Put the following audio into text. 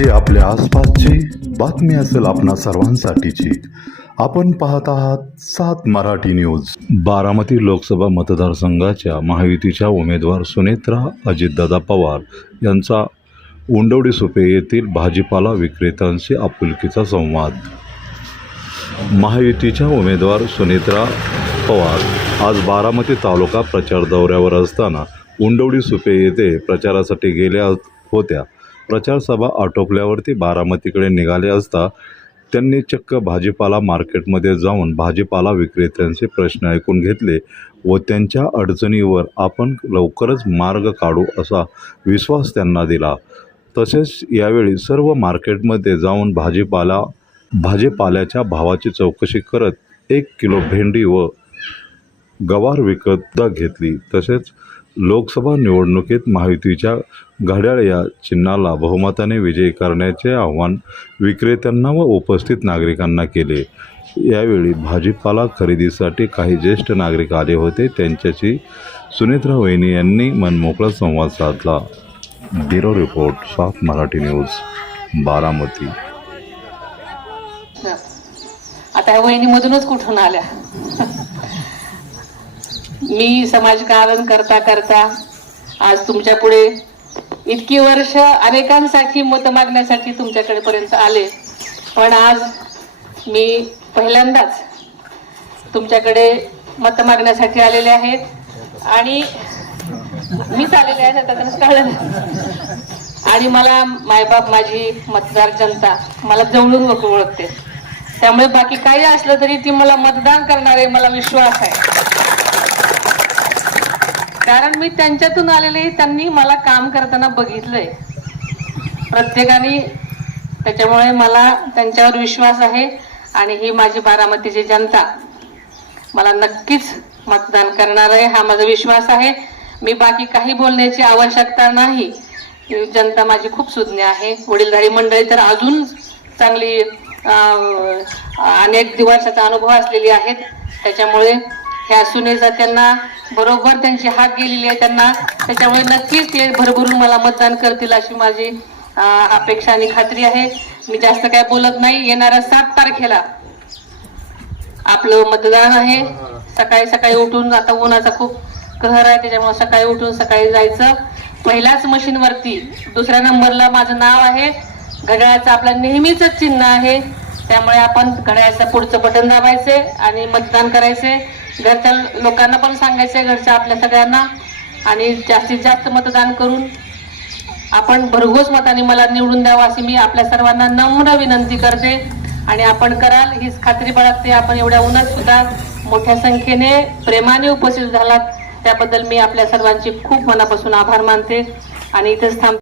जी आपल्या आसपासची बातमी असेल आपणा सर्वांसाठीची. आपण पाहत आहात सात मराठी न्यूज. बारामती लोकसभा मतदारसंघाच्या महायुतीच्या उमेदवार सुनेत्रा अजितदादा पवार यांचा उंडवडी सुपे येथील भाजीपाला विक्रेत्यांशी आपुलकीचा संवाद. महायुतीच्या उमेदवार सुनेत्रा पवार आज बारामती तालुका प्रचार दौऱ्यावर असताना उंडवडी सुपे येथे प्रचारासाठी गेल्या होत्या. प्रचारसभा आटोपल्यावरती बारामतीकडे निघाले असता त्यांनी चक्क भाजीपाला मार्केटमध्ये जाऊन भाजीपाला विक्रेत्यांचे प्रश्न ऐकून घेतले व त्यांच्या अडचणीवर आपण लवकरच मार्ग काढू असा विश्वास त्यांना दिला. तसेच यावेळी सर्व मार्केटमध्ये जाऊन भाजीपाला भाजीपाल्याच्या भावाची चौकशी करत एक किलो भेंडी व गवार विकतदा घेतली. तसेच लोकसभा निवडणुकीत महायुतीच्या घड्याळ या चिन्हाला बहुमताने विजयी करण्याचे आव्हान विक्रेत्यांना व उपस्थित नागरिकांना केले. यावेळी भाजीपाला खरेदीसाठी काही ज्येष्ठ नागरिक आले होते. त्यांच्याशी सुनेत्रा वहिनी यांनी मनमोकळा संवाद साधला. ब्युरो रिपोर्ट साफ मराठी न्यूज बारामती. आता ह्या वहिनीमधूनच कुठून आल्या? मी समाजकारण करता करता आज तुमच्यापुढे इतकी वर्ष अनेकांसाठी मत मागण्यासाठी तुमच्याकडे पर्यंत आले. पण आज मी पहिल्यांदाच तुमच्याकडे मत मागण्यासाठी आलेले आहेत. आणि मीच आलेले आहे त्यातच कळलं आणि मला मायबाप माझी मतदार जनता मला जवळून ओळखते. त्यामुळे बाकी काही असलं तरी ती मला मतदान करणारे मला विश्वास आहे. कारण मी त्यांच्यातून आलेले त्यांनी मला काम करताना बघितलंय. प्रत्येकाने त्याच्यामुळे मला त्यांच्यावर विश्वास आहे आणि ही माझी बारामतीची जनता. मला नक्कीच मतदान करणार आहे हा माझा विश्वास आहे. मी बाकी काही बोलण्याची आवश्यकता नाही. जनता माझी खूप सुज्ञ आहे. वडीलधारी मंडळी तर अजून चांगली अनेक दिवसाचा अनुभव असलेली आहेत. त्याच्यामुळे ह्या सुनेचा त्यांना बरोबर त्यांची हाक गेलेली आहे त्यांना. त्याच्यामुळे नक्कीच ते भरभरून मला मतदान करतील अशी माझी अपेक्षा आणि खात्री आहे. मी जास्त काय बोलत नाही. येणाऱ्या सात तारखेला आपलं मतदान आहे. सकाळी सकाळी उठून आता उन्हाचा खूप कहर आहे त्याच्यामुळे सकाळी उठून सकाळी जायचं. पहिल्याच मशीनवरती दुसऱ्या नंबरला माझं नाव आहे. घड्याळाचं आपलं नेहमीच चिन्ह आहे. त्यामुळे आपण घड्याळाचं पुढचं बटन दाबायचे आणि मतदान करायचे घरच्या लोकांना पण सांगायचं आहे घरच्या आपल्या सगळ्यांना आणि जास्तीत जास्त मतदान करून आपण भरघोस मताने मला निवडून द्यावं अशी मी आपल्या सर्वांना नम्र विनंती करते. आणि आपण कराल हीच खात्री बाळगते. आपण एवढ्या उन्हात सुद्धा मोठ्या संख्येने प्रेमाने उपस्थित झालात. त्याबद्दल मी आपल्या सर्वांची खूप मनापासून आभार मानते. आणि इथेच थांबते.